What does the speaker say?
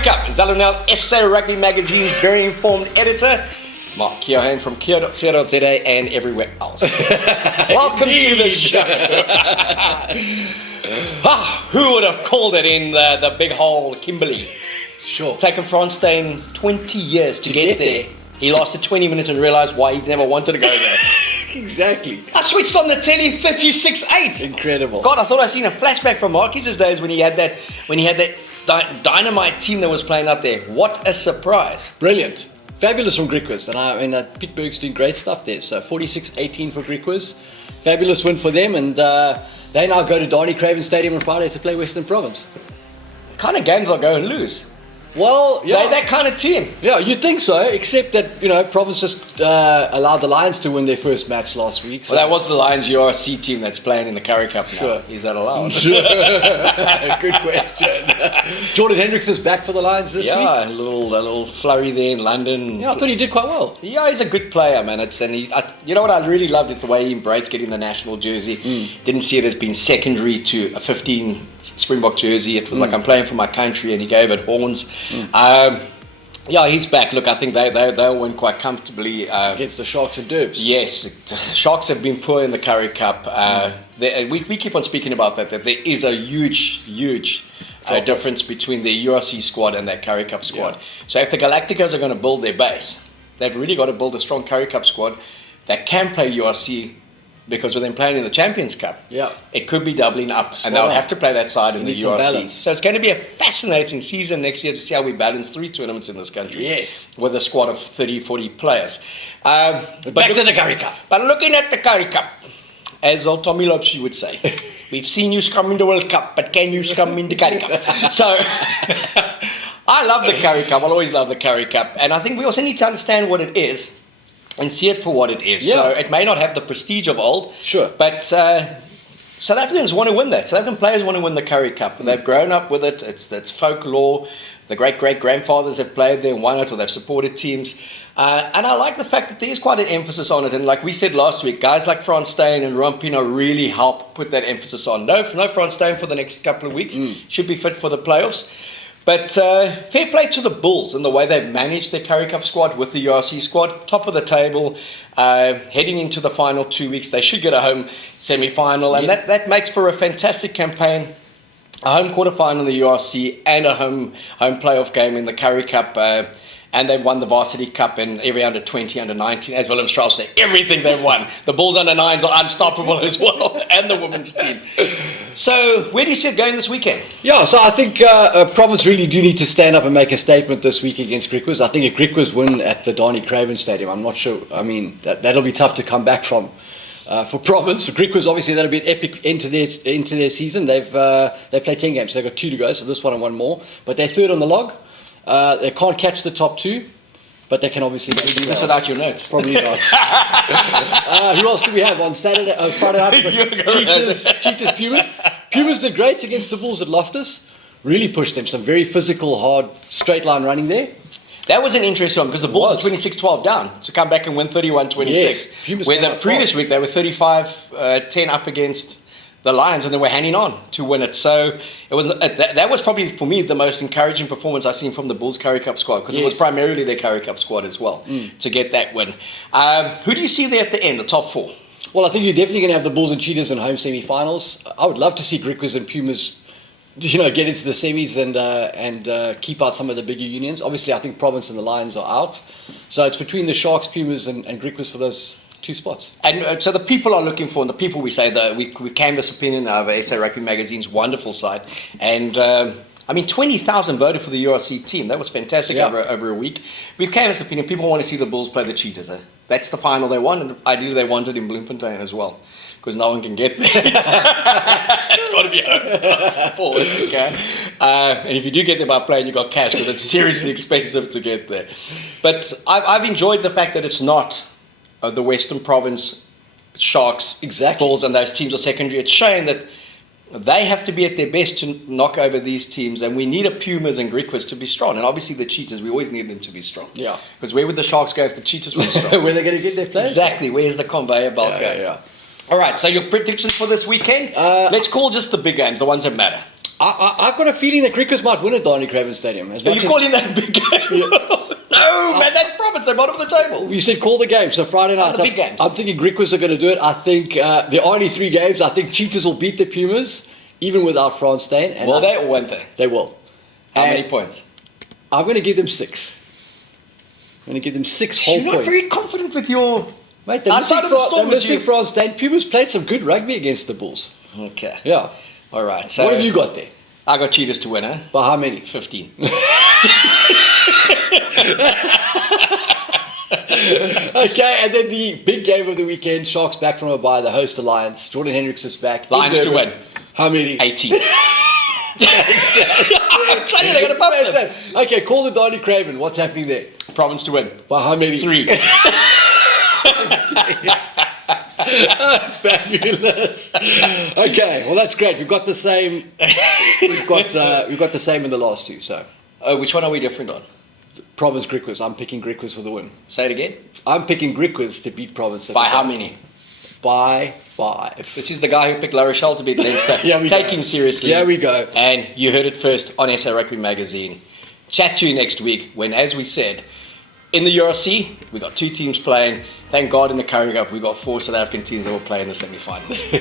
Currie Cup. Zalunel, SA Rugby Magazine's very informed editor. Mark Keohane from Keohane.co.za and everywhere else. Welcome to the show. Who would have called it in the big hole, Kimberley? Sure. Taken Frans Steyn 20 years to get there. He lasted 20 minutes and realized why he never wanted to go there. Exactly. I switched on the telly 36-8. Incredible. God, I thought I'd seen a flashback from Marquis's days when he had that dynamite team that was playing out there. What a surprise. Brilliant. Fabulous from Griquas. And I mean, Pittsburgh's doing great stuff there. So 46-18 for Griquas. Fabulous win for them. And they now go to Donny Craven Stadium on Friday to play Western Province. What kind of game they'll go and lose? Well, yeah. They're that kind of team. Yeah, you'd think so, except that, Province just allowed the Lions to win their first match last week. So. Well, that was the Lions URC team that's playing in the Currie Cup now. Sure. Is that allowed? Good question. Jordan Hendrickson's back for the Lions this week? Yeah, a little flurry there in London. Yeah, I thought he did quite well. Yeah, he's a good player, man. You know what I really loved is the way he embraced getting the national jersey. Didn't see it as being secondary to a 15 Springbok jersey. It was like, I'm playing for my country, and he gave it horns. Yeah, he's back. Look, I think they'll win quite comfortably. Against the Sharks and Derbs. Yes, Sharks have been poor in the Currie Cup. We keep on speaking about that there is a huge difference between the URC squad and that Currie Cup squad. Yeah. So if the Galacticos are going to build their base, they've really got to build a strong Currie Cup squad that can play URC, because with them playing in the Champions Cup, it could be doubling up, and they'll have to play that side in the URC. So it's going to be a fascinating season next year to see how we balance 3 tournaments in this country. Yes. With a squad of 30, 40 players. Back to the Currie Cup. But looking at the Currie Cup, as old Tommy Lopes would say, we've seen you scrum in the World Cup, but can you scrum in the Currie Cup? So I love the Currie Cup. I'll always love the Currie Cup. And I think we also need to understand what it is and see it for what it is. Yeah. So it may not have the prestige of old. Sure. But South Africans want to win that. South African players want to win the Currie Cup. They've grown up with it. It's folklore. The great-great-grandfathers have played there and won it, or they've supported teams. And I like the fact that there is quite an emphasis on it. And like we said last week, guys like Frans Steyn and Rampino really help put that emphasis on. No Frans Steyn for the next couple of weeks. Should be fit for the playoffs. But fair play to the Bulls and the way they've managed their Currie Cup squad with the URC squad. Top of the table, heading into the final 2 weeks. They should get a home semi-final. And that makes for a fantastic campaign. A home quarter-final in the URC and a home playoff game in the Currie Cup. And they've won the Varsity Cup and every under 20, under 19. As Willem Strauss said, everything they've won. The Bulls under 9s are unstoppable as well, and the women's team. So where do you see it going this weekend? Yeah, so I think Province really do need to stand up and make a statement this week against Griquas. I think if Griquas win at the Donny Craven Stadium, I'm not sure. I mean, that'll be tough to come back from. For Province, for Griquas, obviously that'll be an epic end to their season. They've played 10 games, so they've got 2 to go, so this one and one more. But they're third on the log. They can't catch the top 2, but they can obviously do this without your notes. Probably not. Who else do we have on Saturday? Friday night. Cheetahs, Pumas. Pumas did great against the Bulls at Loftus. Really pushed them. Some very physical, hard, straight line running there. That was an interesting one because the Bulls were 26-12 down to come back and win 31-26. Yes, where the previous week they were 35-10 up against the Lions, and then we're hanging on to win it. So it was that was probably for me the most encouraging performance I've seen from the Bulls Currie Cup squad, because it was primarily their Currie Cup squad as well to get that win. Who do you see there at the end, the top 4? Well, I think you're definitely going to have the Bulls and Cheetahs in home semi-finals. I would love to see Griquas and Pumas, get into the semis and keep out some of the bigger unions. Obviously, I think Province and the Lions are out, so it's between the Sharks, Pumas, and Griquas for those 2 spots. And so the people are looking for, and the people we say that we canvass opinion of SA Rugby Magazine's wonderful site, and 20,000 voted for the URC team. That was fantastic over a week. We've canvassed opinion. People want to see the Bulls play the Cheetahs. That's the final they want, and ideally they want it in Bloemfontein as well, because no one can get there. It's got to be home. Okay? And if you do get there by plane, you got cash, because it's seriously expensive to get there. But I've enjoyed the fact that it's not the Western Province Sharks, Bulls, and those teams are secondary. It's showing that they have to be at their best to knock over these teams, and we need a Pumas and Griquas to be strong. And obviously the Cheetahs, we always need them to be strong. Yeah. Because where would the Sharks go if the Cheetahs were strong? Where are they going to get their players? Exactly. Where's the conveyor belt going? Yeah. All right, so your predictions for this weekend? Let's call just the big games, the ones that matter. I've got a feeling that Griquas might win at Donny Craven Stadium. Are you calling that a big game? No, man, that's Province. They're bottom of the table. You said call the game, so Friday night. The big games. I'm thinking Griquas are going to do it. I think there are only 3 games. I think Cheetahs will beat the Pumas, even without Frans Steyn. Will they or won't they? They will. How many points? I'm going to give them 6. I'm going to give them 6 whole points. You're not very confident with your... Mate, they're outside of the Storm, missing Frans Steyn. Pumas played some good rugby against the Bulls. Okay. Yeah. All right. So what have you got there? I got Cheetahs to win, huh? By how many? 15. Okay, and then the big game of the weekend, Sharks back from a bye, the host Alliance. Jordan Hendricks is back. Lions to win. How many? 18. I'm telling you, they're going to pump them. Okay, call the Donny Craven. What's happening there? Province to win. By how many? 3. Fabulous. Okay, well that's great. We've got the same. We've got the same in the last 2. So, which one are we different on? Province Griquas. I'm picking Griquas for the win. Say it again. I'm picking Griquas to beat Province. By how many? By 5. This is the guy who picked La Rochelle to beat Leinster. Take him seriously. Here we go. And you heard it first on SA Rugby Magazine. Chat to you next week when, as we said, in the URC, we got 2 teams playing. Thank God in the Currie Cup, we got 4 South African teams that will play in the semi-finals.